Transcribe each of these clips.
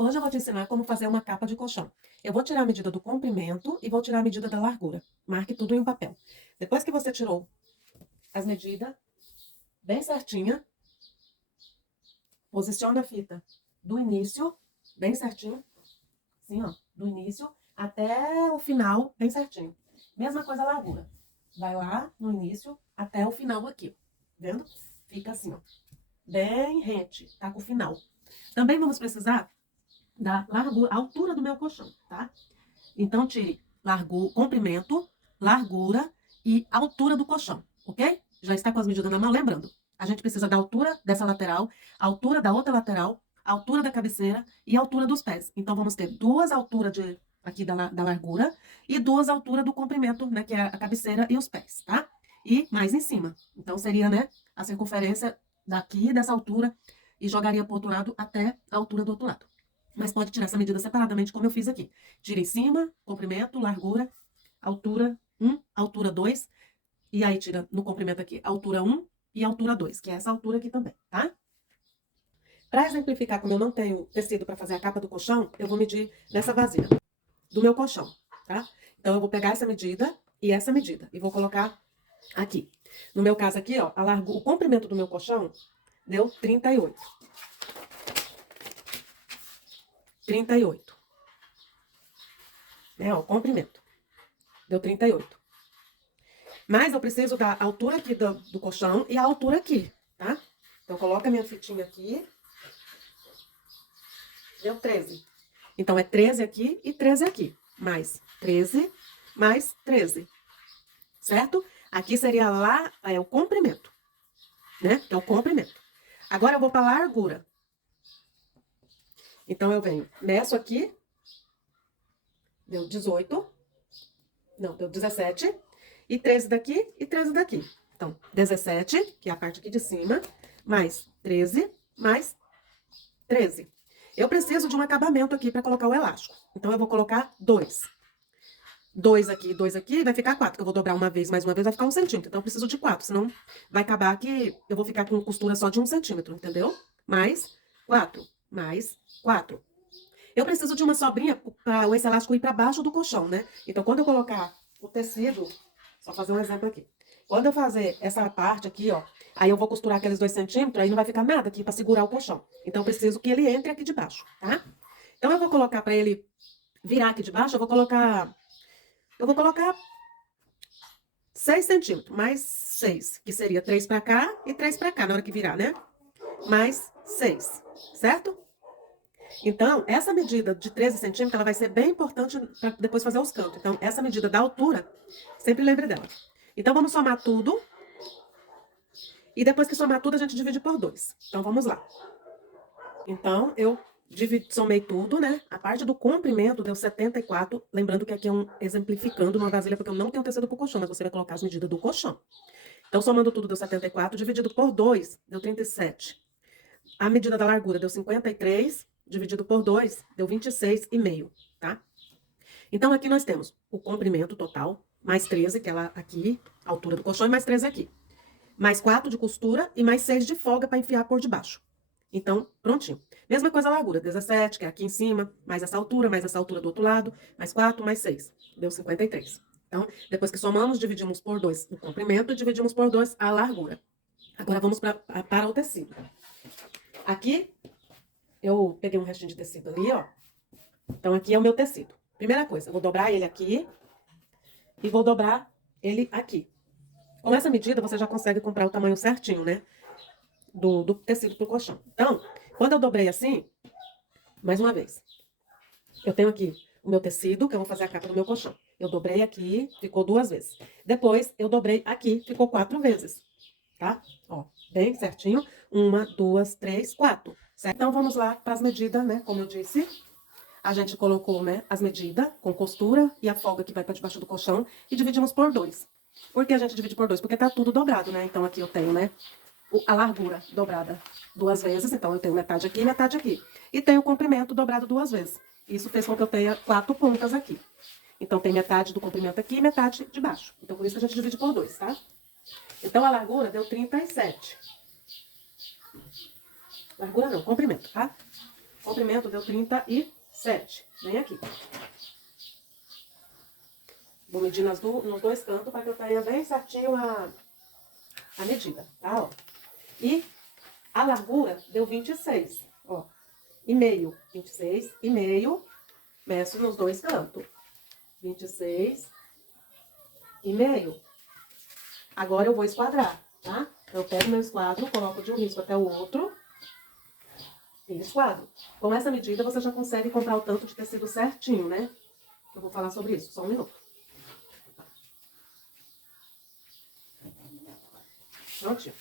Hoje eu vou te ensinar como fazer uma capa de colchão. Eu vou tirar a medida do comprimento e vou tirar a medida da largura. Marque tudo em um papel. Depois que você tirou as medidas bem certinha, posiciona a fita do início, bem certinho, assim ó, do início até o final, bem certinho. Mesma coisa a largura. Vai lá no início até o final aqui, vendo? Fica assim, ó, bem rente, tá com o final. Também vamos precisar da largura, altura do meu colchão, tá? Então, tire comprimento, largura e altura do colchão, ok? Já está com as medidas na mão, lembrando. A gente precisa da altura dessa lateral, altura da outra lateral, altura da cabeceira e altura dos pés. Então, vamos ter duas alturas aqui da largura e duas alturas do comprimento, né? Que é a cabeceira e os pés, tá? E mais em cima. Então, seria, né? A circunferência daqui, dessa altura, e jogaria para o outro lado até a altura do outro lado. Mas pode tirar essa medida separadamente, como eu fiz aqui. Tira em cima, comprimento, largura, altura 1, altura 2. E aí tira no comprimento aqui, altura 1 e altura 2, que é essa altura aqui também, tá? Para exemplificar, como eu não tenho tecido para fazer a capa do colchão, eu vou medir nessa vasilha do meu colchão, tá? Então, eu vou pegar essa medida e vou colocar aqui. No meu caso aqui, ó, o comprimento do meu colchão deu 38. 38. É, ó, o comprimento. Deu 38. Mas eu preciso da altura aqui do colchão e a altura aqui, tá? Então, coloca a minha fitinha aqui. Deu 13. Então, é 13 aqui e 13 aqui. Mais 13, mais 13. Certo? Aqui seria lá, o comprimento, né? Que é o comprimento. Agora, eu vou para a largura. Então, eu venho, meço aqui. Deu 18. Não, deu 17. E 13 daqui e 13 daqui. Então, 17, que é a parte aqui de cima, mais 13, mais 13. Eu preciso de um acabamento aqui para colocar o elástico. Então, eu vou colocar 2. 2 aqui, vai ficar 4, que eu vou dobrar uma vez, mais uma vez, vai ficar 1 centímetro. Então, eu preciso de 4, senão vai acabar que eu vou ficar com costura só de 1 centímetro, entendeu? Mais 4, mais 4. Eu preciso de uma sobrinha para esse elástico ir para baixo do colchão, né? Então, quando eu colocar o tecido, só fazer um exemplo aqui. Quando eu fazer essa parte aqui, ó, aí eu vou costurar aqueles 2 centímetros, aí não vai ficar nada aqui para segurar o colchão. Então, eu preciso que ele entre aqui de baixo, tá? Então, eu vou colocar para ele virar aqui de baixo, eu vou colocar 6 centímetros, mais 6, que seria 3 para cá e 3 para cá, na hora que virar, né? Mais 6, certo? Então, essa medida de 13 centímetros, ela vai ser bem importante para depois fazer os cantos. Então, essa medida da altura, sempre lembre dela. Então, vamos somar tudo. E depois que somar tudo, a gente divide por 2. Então, vamos lá. Então, eu somei tudo, né? A parte do comprimento deu 74. Lembrando que aqui é exemplificando numa vasilha, porque eu não tenho tecido pro colchão, mas você vai colocar as medidas do colchão. Então, somando tudo, deu 74. Dividido por 2, deu 37. A medida da largura deu 53. Dividido por 2, deu 26,5, tá? Então, aqui nós temos o comprimento total, mais 13, que é lá aqui, a altura do colchão, e mais 13 aqui. Mais 4 de costura e mais 6 de folga para enfiar por debaixo. Então, prontinho. Mesma coisa a largura, 17, que é aqui em cima, mais essa altura do outro lado, mais 4, mais 6. Deu 53. Então, depois que somamos, dividimos por 2 o comprimento e dividimos por 2 a largura. Agora, vamos para o tecido. Aqui, eu peguei um restinho de tecido ali, ó. Então, aqui é o meu tecido. Primeira coisa, eu vou dobrar ele aqui e vou dobrar ele aqui. Com essa medida, você já consegue comprar o tamanho certinho, né? Do tecido pro colchão. Então, quando eu dobrei assim, mais uma vez, eu tenho aqui o meu tecido, que eu vou fazer a capa do meu colchão. Eu dobrei aqui, ficou 2 vezes. Depois, eu dobrei aqui, ficou 4 vezes. Tá? Ó, bem certinho. 1, 2, 3, 4. Certo? Então, vamos lá para as medidas, né? Como eu disse, a gente colocou, né, as medidas com costura e a folga que vai para debaixo do colchão e dividimos por 2. Por que a gente divide por 2? Porque tá tudo dobrado, né? Então, aqui eu tenho, né, a largura dobrada 2 vezes. Então, eu tenho metade aqui e metade aqui. E tenho o comprimento dobrado 2 vezes. Isso fez com que eu tenha 4 pontas aqui. Então, tem metade do comprimento aqui e metade de baixo. Então, por isso que a gente divide por 2, tá? Então, a largura deu 37. Largura não, comprimento, tá? comprimento deu 37. Vem aqui. Vou medir nos dois cantos para que eu tenha bem certinho a medida, tá? Ó. E a largura deu 26, ó. E meio, 26 e meio, meço nos dois cantos. 26 e meio. Agora eu vou esquadrar, tá? Eu pego meu esquadro, coloco de um risco até o outro e esquadro. Com essa medida você já consegue comprar o tanto de tecido certinho, né? Eu vou falar sobre isso, só um minuto. Prontinho.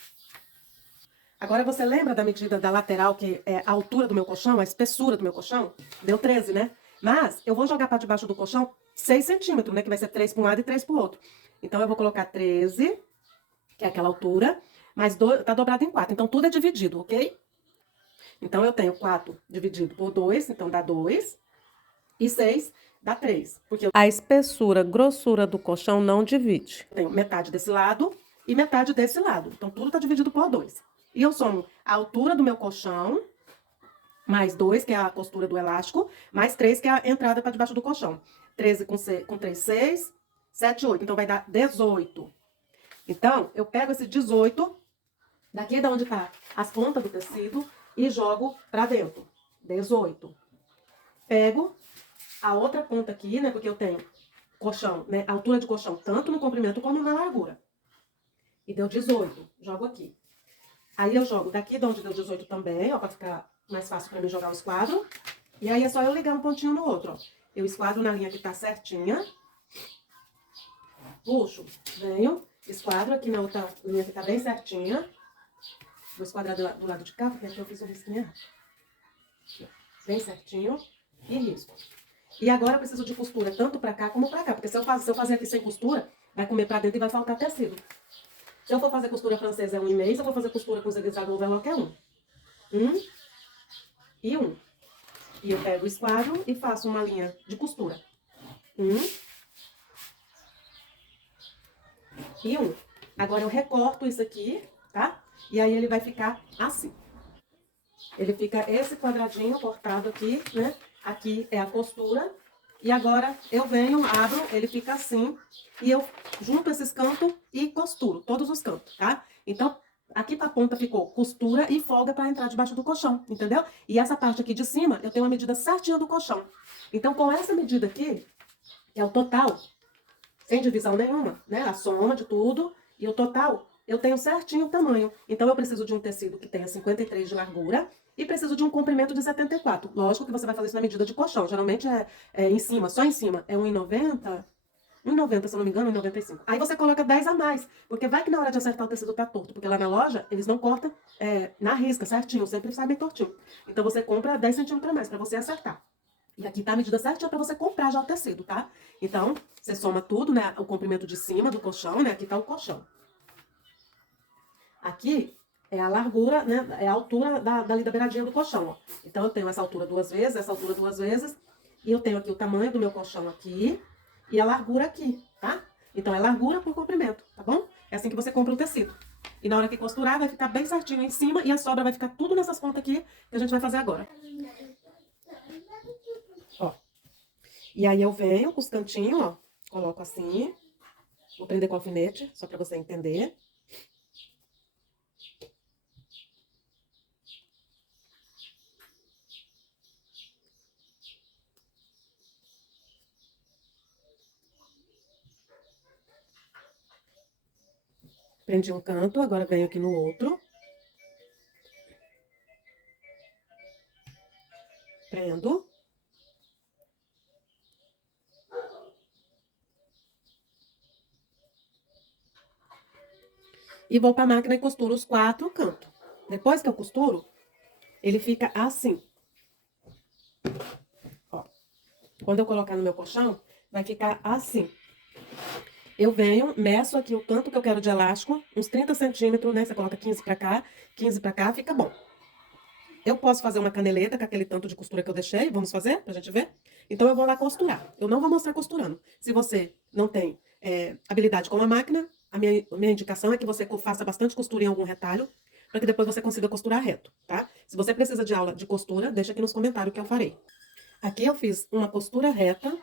Agora você lembra da medida da lateral, que é a altura do meu colchão, a espessura do meu colchão? Deu 13, né? Mas eu vou jogar para debaixo do colchão 6 centímetros, né? Que vai ser 3 para um lado e 3 para o outro. Então eu vou colocar 13, que é aquela altura, mas tá dobrado em 4. Então tudo é dividido, ok? Então eu tenho 4 dividido por 2, então dá 2. E 6 dá 3. Porque a espessura, grossura do colchão não divide. Eu tenho metade desse lado e metade desse lado. Então tudo tá dividido por 2. E eu somo a altura do meu colchão, mais 2, que é a costura do elástico, mais 3, que é a entrada para debaixo do colchão. 13 com 3, 6, 7, 8. Então vai dar 18. Então, eu pego esse 18, daqui da onde tá as pontas do tecido, e jogo pra dentro. 18. Pego a outra ponta aqui, né, porque eu tenho colchão, né, altura de colchão, tanto no comprimento como na largura. E deu 18. Jogo aqui. Aí eu jogo daqui de onde deu 18 também, ó, pra ficar mais fácil pra mim jogar o esquadro. E aí é só eu ligar um pontinho no outro, ó. Eu esquadro na linha que tá certinha. Puxo, venho, esquadro aqui na outra linha que tá bem certinha. Vou esquadrar do lado de cá, porque aqui eu fiz o risquinho errado. Bem certinho. E risco. E agora eu preciso de costura tanto pra cá como pra cá. Porque se eu fazer aqui sem costura, vai comer pra dentro e vai faltar tecido. Se eu for fazer costura francesa é 1,5. Se eu for fazer costura com zigue-zague ou overlock é 1. 1 e 1. E eu pego o esquadro e faço uma linha de costura. 1 e 1. Agora eu recorto isso aqui, tá? E aí ele vai ficar assim. Ele fica esse quadradinho cortado aqui, né? Aqui é a costura. E agora eu venho, abro, ele fica assim. E eu junto esses cantos e costuro todos os cantos, tá? Então, aqui pra ponta ficou costura e folga pra entrar debaixo do colchão, entendeu? E essa parte aqui de cima, eu tenho uma medida certinha do colchão. Então, com essa medida aqui, que é o total, sem divisão nenhuma, né? A soma de tudo e o total, eu tenho certinho o tamanho. Então, eu preciso de um tecido que tenha 53 de largura e preciso de um comprimento de 74. Lógico que você vai fazer isso na medida de colchão. Geralmente é em cima, só em cima. É 1,90, 1,90, se eu não me engano, 1,95. Aí você coloca 10 a mais, porque vai que na hora de acertar o tecido tá torto, porque lá na loja eles não cortam na risca certinho, sempre sai bem tortinho. Então você compra 10 centímetros a mais pra você acertar. E aqui tá a medida certinha pra você comprar já o tecido, tá? Então, você soma tudo, né? O comprimento de cima do colchão, né? Aqui tá o colchão. Aqui é a largura, né? É a altura dali da beiradinha do colchão, ó. Então, eu tenho essa altura 2 vezes, essa altura 2 vezes. E eu tenho aqui o tamanho do meu colchão aqui e a largura aqui, tá? Então, é largura por comprimento, tá bom? É assim que você compra o tecido. E na hora que costurar, vai ficar bem certinho em cima e a sobra vai ficar tudo nessas pontas aqui que a gente vai fazer agora. Ó. E aí eu venho com os cantinhos, ó. Coloco assim. Vou prender com alfinete, só pra você entender. Prendi um canto, agora venho aqui no outro. Prendo. E vou pra máquina e costuro os 4 cantos. Depois que eu costuro, ele fica assim. Ó. Quando eu colocar no meu colchão, vai ficar assim. Eu venho, meço aqui o tanto que eu quero de elástico, uns 30 centímetros, né? Você coloca 15 pra cá, 15 pra cá, fica bom. Eu posso fazer uma caneleta com aquele tanto de costura que eu deixei. Vamos fazer pra gente ver? Então, eu vou lá costurar. Eu não vou mostrar costurando. Se você não tem habilidade com a máquina, a minha indicação é que você faça bastante costura em algum retalho, para que depois você consiga costurar reto, tá? Se você precisa de aula de costura, deixa aqui nos comentários que eu farei. Aqui eu fiz uma costura reta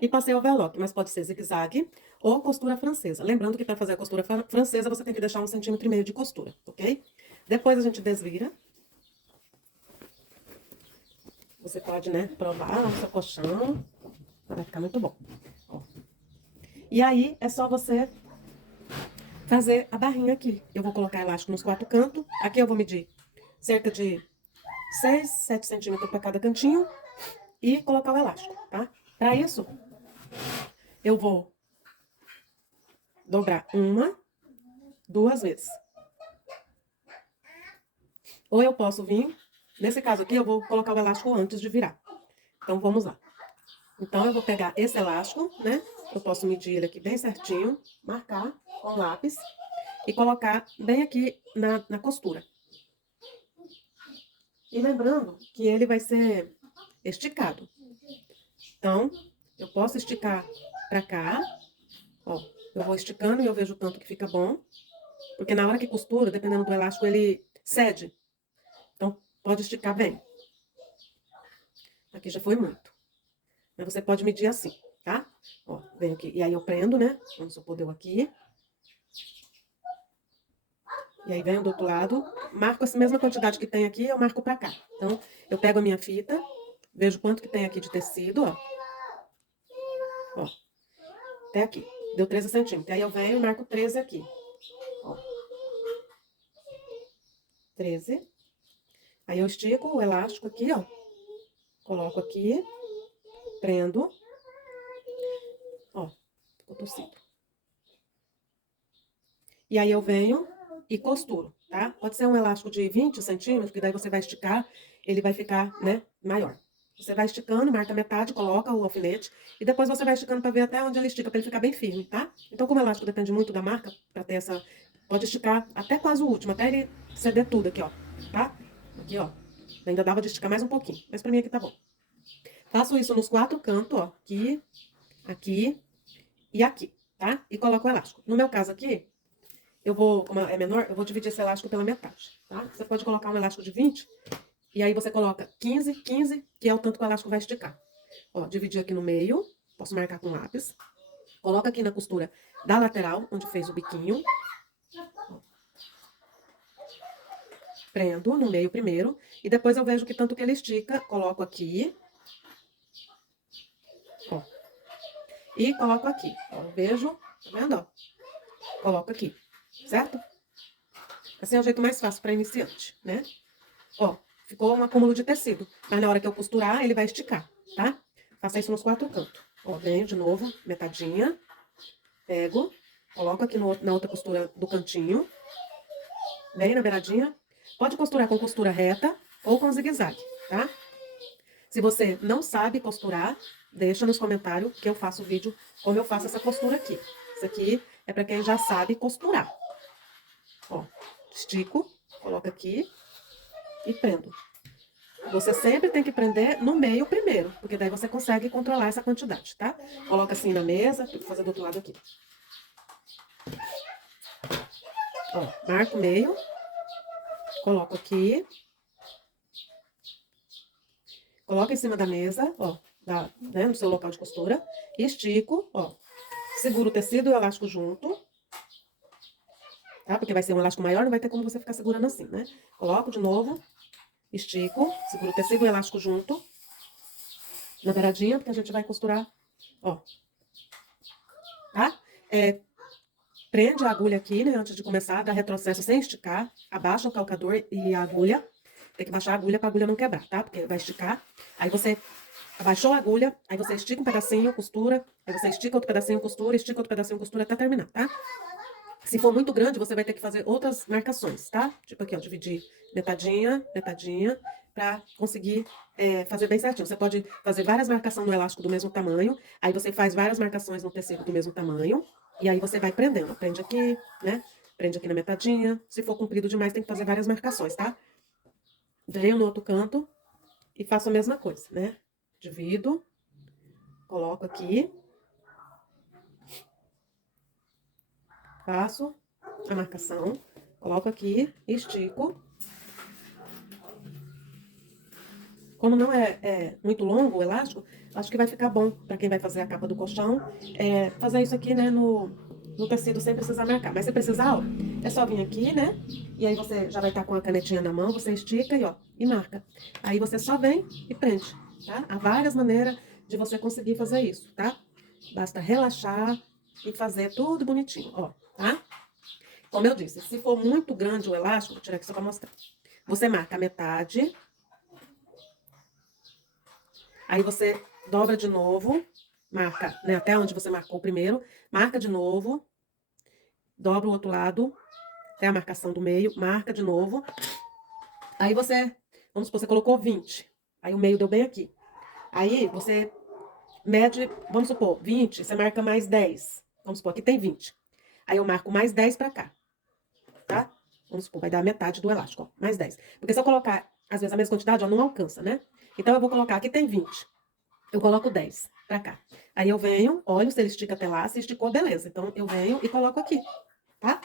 e passei overlock, mas pode ser zigue-zague ou costura francesa. Lembrando que para fazer a costura francesa, você tem que deixar 1,5 cm de costura, ok? Depois a gente desvira. Você pode, né, provar o seu colchão. Vai ficar muito bom. Ó. E aí, é só você fazer a barrinha aqui. Eu vou colocar elástico nos 4 cantos. Aqui eu vou medir cerca de 6, 7 centímetros para cada cantinho. E colocar o elástico, tá? Para isso, eu vou dobrar 1, 2 vezes. Ou eu posso vir... Nesse caso aqui, eu vou colocar o elástico antes de virar. Então, vamos lá. Então, eu vou pegar esse elástico, né? Eu posso medir ele aqui bem certinho, marcar com lápis e colocar bem aqui na costura. E lembrando que ele vai ser esticado. Então, eu posso esticar pra cá, ó. Eu vou esticando e eu vejo o tanto que fica bom. Porque na hora que costura, dependendo do elástico, ele cede. Então, pode esticar bem. Aqui já foi muito. Mas você pode medir assim, tá? Ó, venho aqui. E aí eu prendo, né? Vamos supor, deu aqui. E aí venho do outro lado. Marco essa mesma quantidade que tem aqui, eu marco pra cá. Então, eu pego a minha fita, vejo quanto que tem aqui de tecido, ó. Ó. Até aqui. Deu 13 centímetros. Aí eu venho e marco 13 aqui. Ó. 13. Aí eu estico o elástico aqui, ó. Coloco aqui. Prendo. Ó, ficou torcido. E aí eu venho e costuro, tá? Pode ser um elástico de 20 centímetros, que daí você vai esticar, ele vai ficar, né, maior. Você vai esticando, marca metade, coloca o alfinete, e depois você vai esticando pra ver até onde ele estica, pra ele ficar bem firme, tá? Então, como o elástico depende muito da marca, pra ter essa... Pode esticar até quase o último, até ele ceder tudo aqui, ó, tá? Aqui, ó. Ainda dava de esticar mais um pouquinho, mas pra mim aqui tá bom. Faço isso nos 4 cantos, ó. Aqui, aqui e aqui, tá? E coloco o elástico. No meu caso aqui, eu vou, como é menor, eu vou dividir esse elástico pela metade, tá? Você pode colocar um elástico de 20, e aí você coloca 15, 15, que é o tanto que o elástico vai esticar. Ó, dividir aqui no meio, posso marcar com lápis. Coloca aqui na costura da lateral, onde fez o biquinho. Ó. Prendo no meio primeiro, e depois eu vejo que tanto que ele estica, coloco aqui. Ó. E coloco aqui. Ó, vejo, tá vendo, ó? Coloco aqui, certo? Assim é o jeito mais fácil para iniciante, né? Ó, ficou um acúmulo de tecido. Mas na hora que eu costurar, ele vai esticar, tá? Faça isso nos 4 cantos. Ó, venho de novo, metadinha. Pego, coloco aqui na outra costura do cantinho. Bem na beiradinha. Pode costurar com costura reta ou com zigue-zague, tá? Se você não sabe costurar, deixa nos comentários que eu faço o vídeo como eu faço essa costura aqui. Isso aqui é para quem já sabe costurar. Ó, estico, coloco aqui e prendo. Você sempre tem que prender no meio primeiro, porque daí você consegue controlar essa quantidade, tá? Coloca assim na mesa, vou fazer do outro lado aqui. Ó, marco o meio, coloco aqui, coloco em cima da mesa, ó, né, no seu local de costura, e estico, ó, seguro o tecido e o elástico junto, tá? Porque vai ser um elástico maior, não vai ter como você ficar segurando assim, né? Coloco de novo, estico, seguro o tecido e o elástico junto, na beiradinha, porque a gente vai costurar, ó, tá? Prende a agulha aqui, né, antes de começar, dá retrocesso sem esticar, abaixa o calcador e a agulha, tem que baixar a agulha pra agulha não quebrar, tá? Porque vai esticar, aí você abaixou a agulha, aí você estica um pedacinho, costura, aí você estica outro pedacinho, costura, estica outro pedacinho, costura até terminar, tá? Se for muito grande, você vai ter que fazer outras marcações, tá? Tipo aqui, ó, dividir metadinha, metadinha, pra conseguir fazer bem certinho. Você pode fazer várias marcações no elástico do mesmo tamanho, aí você faz várias marcações no tecido do mesmo tamanho, e aí você vai prendendo. Prende aqui, né? Prende aqui na metadinha. Se for comprido demais, tem que fazer várias marcações, tá? Venho no outro canto e faço a mesma coisa, né? Divido, coloco aqui, faço a marcação, coloco aqui, estico, Como não é muito longo o elástico, acho que vai ficar bom para quem vai fazer a capa do colchão. Fazer isso aqui, né, no tecido sem precisar marcar. Mas se precisar, ó, é só vir aqui, né? E aí você já vai estar com a canetinha na mão, você estica e, ó, e marca. Aí você só vem e prende, tá? Há várias maneiras de você conseguir fazer isso, tá? Basta relaxar e fazer tudo bonitinho, ó, tá? Como eu disse, se for muito grande o elástico, vou tirar aqui só para mostrar. Você marca a metade. Aí você dobra de novo, marca, né, até onde você marcou primeiro, marca de novo, dobra o outro lado, até a marcação do meio, marca de novo. Aí você, vamos supor, você colocou 20, aí o meio deu bem aqui. Aí você mede, vamos supor, 20, você marca mais 10. Vamos supor, aqui tem 20. Aí eu marco mais 10 pra cá, tá? Vamos supor, vai dar metade do elástico, ó, mais 10. Porque se eu colocar, às vezes, a mesma quantidade, ó, não alcança, né? Então eu vou colocar, aqui tem 20. Eu coloco 10 pra cá. Aí eu venho, olho se ele estica até lá, se esticou, beleza. Então eu venho e coloco aqui, tá?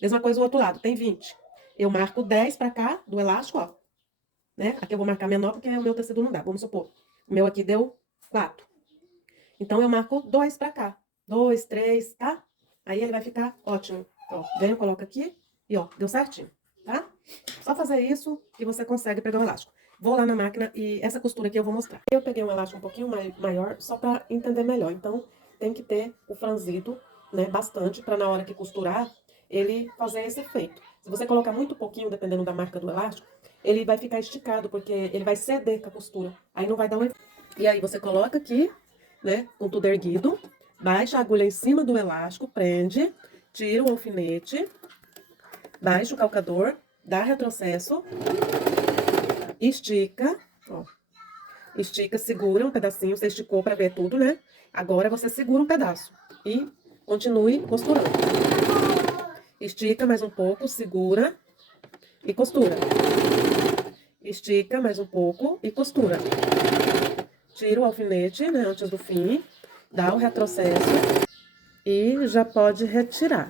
Mesma coisa do outro lado, tem 20. Eu marco 10 pra cá, do elástico, ó. Né? Aqui eu vou marcar menor porque o meu tecido não dá. Vamos supor, o meu aqui deu 4. Então eu marco 2 pra cá. 2, 3, tá? Aí ele vai ficar ótimo. Ó, venho, coloco aqui e ó, deu certinho, tá? Só fazer isso que você consegue pegar o elástico. Vou lá na máquina e essa costura aqui eu vou mostrar. Eu peguei um elástico um pouquinho maior só pra entender melhor. Então tem que ter o franzido, né, bastante, pra na hora que costurar ele fazer esse efeito. Se você colocar muito pouquinho, dependendo da marca do elástico, ele vai ficar esticado, porque ele vai ceder com a costura. Aí não vai dar um efeito. E aí você coloca aqui, né, com tudo erguido, baixa a agulha em cima do elástico, prende, tira o alfinete, baixa o calcador, dá retrocesso, estica, ó, estica, segura um pedacinho, você esticou pra ver tudo, né? Agora você segura um pedaço e continue costurando. Estica mais um pouco, segura e costura. Estica mais um pouco e costura. Tira o alfinete, né, antes do fim, dá o retrocesso e já pode retirar.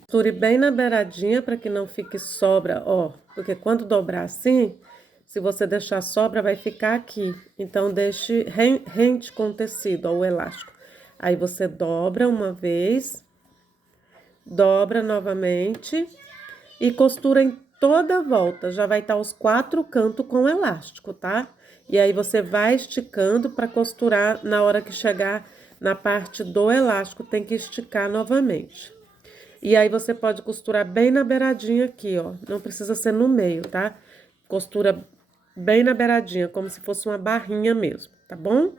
Costure bem na beiradinha para que não fique sobra, ó, porque quando dobrar assim, se você deixar sobra, vai ficar aqui. Então, deixe rente com o tecido, ó, o elástico. Aí você dobra uma vez, dobra novamente e costura em toda a volta. Já vai estar os 4 cantos com elástico, tá? E aí você vai esticando para costurar na hora que chegar na parte do elástico, tem que esticar novamente. E aí você pode costurar bem na beiradinha aqui, ó. Não precisa ser no meio, tá? Costura bem na beiradinha, como se fosse uma barrinha mesmo, tá bom?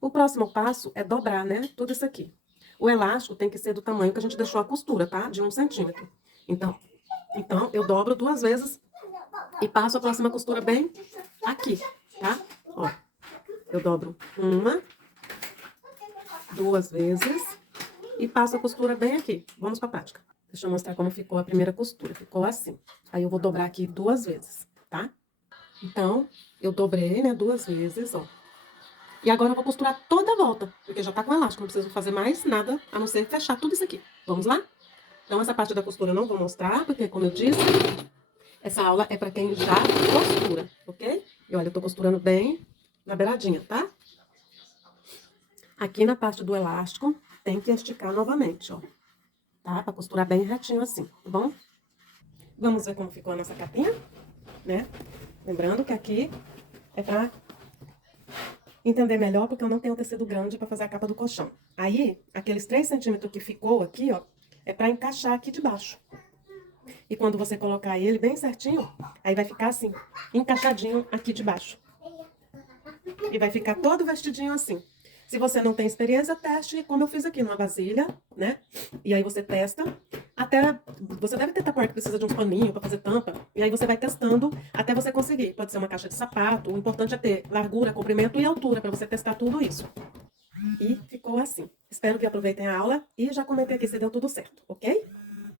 O próximo passo é dobrar, né? Tudo isso aqui. O elástico tem que ser do tamanho que a gente deixou a costura, tá? De 1 centímetro. Então eu dobro 2 vezes e passo a próxima costura bem aqui, tá? Ó, eu dobro 1, 2 vezes e passo a costura bem aqui. Vamos pra prática. Deixa eu mostrar como ficou a primeira costura. Ficou assim. Aí eu vou dobrar aqui 2 vezes, tá? Então, eu dobrei, né, 2 vezes, ó. E agora eu vou costurar toda a volta, porque já tá com elástico, não preciso fazer mais nada, a não ser fechar tudo isso aqui. Vamos lá? Então, essa parte da costura eu não vou mostrar, porque, como eu disse, essa aula é pra quem já costura, ok? E olha, eu tô costurando bem na beiradinha, tá? Aqui na parte do elástico, tem que esticar novamente, ó. Tá? Pra costurar bem retinho assim, tá bom? Vamos ver como ficou a nossa capinha, né? Lembrando que aqui é pra entender melhor, porque eu não tenho tecido grande pra fazer a capa do colchão. Aí, aqueles 3 centímetros que ficou aqui, ó, é pra encaixar aqui de baixo. E quando você colocar ele bem certinho, aí vai ficar assim, encaixadinho aqui de baixo. E vai ficar todo vestidinho assim. Se você não tem experiência, teste como eu fiz aqui, numa vasilha, né? E aí você testa. Até, você deve ter tapar que precisa de uns paninhos pra fazer tampa. E aí você vai testando até você conseguir. Pode ser uma caixa de sapato. O importante é ter largura, comprimento e altura pra você testar tudo isso. E ficou assim. Espero que aproveitem a aula e já comentei aqui se deu tudo certo, ok?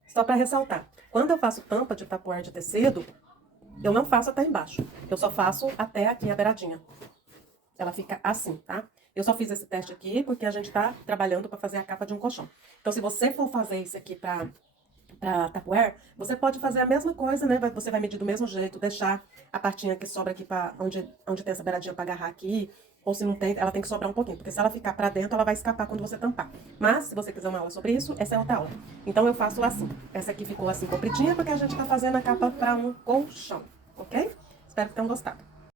Só pra ressaltar, quando eu faço tampa de tapoar de tecido, eu não faço até embaixo. Eu só faço até aqui a beiradinha. Ela fica assim, tá? Eu só fiz esse teste aqui porque a gente tá trabalhando pra fazer a capa de um colchão. Então, se você for fazer isso aqui pra para Tupperware, você pode fazer a mesma coisa, né? Você vai medir do mesmo jeito, deixar a partinha que sobra aqui para onde tem essa beiradinha para agarrar aqui, ou se não tem, ela tem que sobrar um pouquinho, porque se ela ficar para dentro, ela vai escapar quando você tampar. Mas, se você quiser uma aula sobre isso, essa é outra aula. Então, eu faço assim. Essa aqui ficou assim compridinha, porque a gente tá fazendo a capa para um colchão, ok? Espero que tenham gostado.